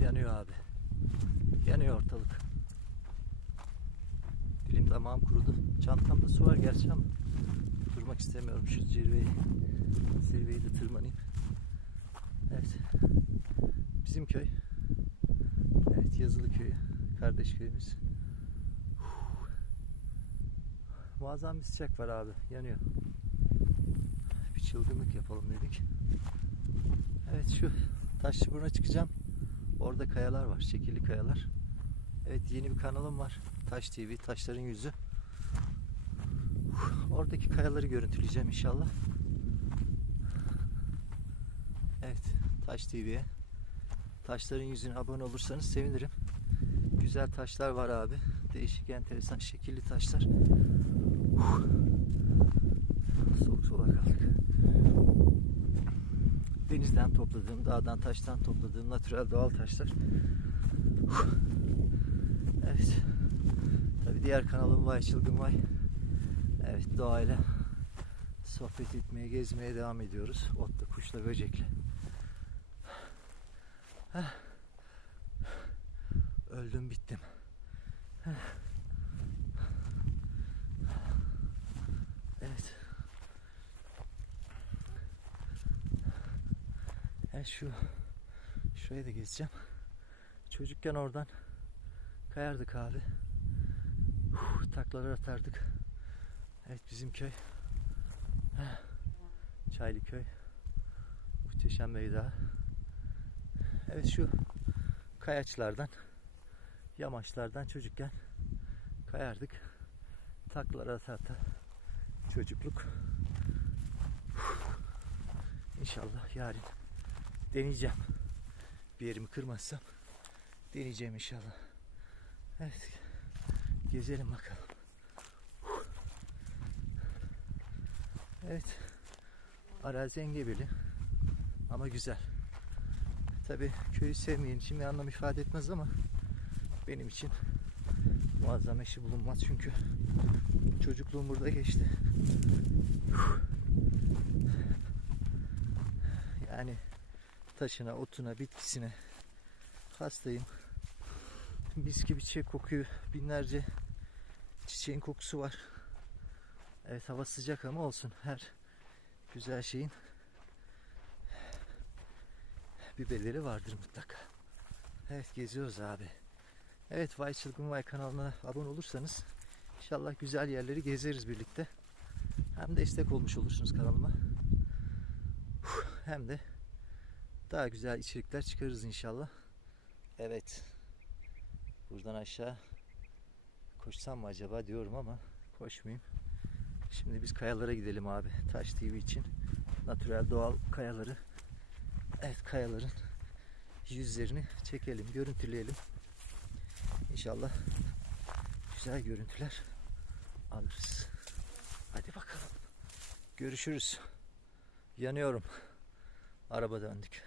yanıyor abi. Yanıyor ortalık. Dilim damağım kurudu. Çantamda su var gerçi ama durmak istemiyorum şu zirveyi. Zirveyi de tırmanayım. Evet. Bizim köy. Evet Yazılı köyü. Kardeş köyümüz. Muazzam bir sıcak var abi. Yanıyor. Bir çılgınlık yapalım dedik. Evet şu Taşlıburnu'na çıkacağım. Orada kayalar var. Şekilli kayalar. Evet yeni bir kanalım var. Taş TV. Taşların yüzü. Oradaki kayaları görüntüleyeceğim inşallah. Evet. Taş TV'ye. Taşların yüzüne abone olursanız sevinirim. Güzel taşlar var abi. Değişik enteresan şekilli taşlar. Soğuk solak aldık. Denizden topladığım, dağdan taştan topladığım natürel doğal taşlar. Evet. Tabi diğer kanalım Vay Çılgın Vay. Evet doğayla sohbet etmeye, gezmeye devam ediyoruz. Otla, kuşla, böcekle. Öldüm bittim. Heh. Evet. Evet şu şurayı da gezeceğim. Çocukken oradan kayardık abi. Huh, taklalar atardık. Evet bizim köy. Çaylı köy. Muhteşem Beyda. Evet şu kayaçlardan, yamaçlardan çocukken kayardık. Taklalar ata ata çocukluk. İnşallah yarın deneyeceğim. Bir yerimi kırmazsam deneyeceğim inşallah. Evet. Gezelim bakalım. Evet. Arazi engebeli ama güzel. Tabi köyü sevmeyen için bir anlam ifade etmez ama benim için muazzam eşi bulunmaz çünkü çocukluğum burada geçti. Yani taşına, otuna, bitkisine hastayım. Mis gibi çiçek kokuyor. Binlerce çiçeğin kokusu var. Evet hava sıcak ama olsun. Her güzel şeyin bir bedeli vardır mutlaka. Evet geziyoruz abi. Evet Vay Çılgın Vay kanalına abone olursanız inşallah güzel yerleri gezeriz birlikte. Hem destek olmuş olursunuz kanalıma. Hem de daha güzel içerikler çıkarırız inşallah. Evet. Buradan aşağı koşsam mı acaba diyorum ama koşmayayım. Şimdi biz kayalara gidelim abi. Taş TV için. Natürel doğal kayaları. Evet kayaların yüzlerini çekelim, görüntüleyelim. İnşallah güzel görüntüler alırız. Hadi bakalım. Görüşürüz. Yanıyorum. Araba döndük.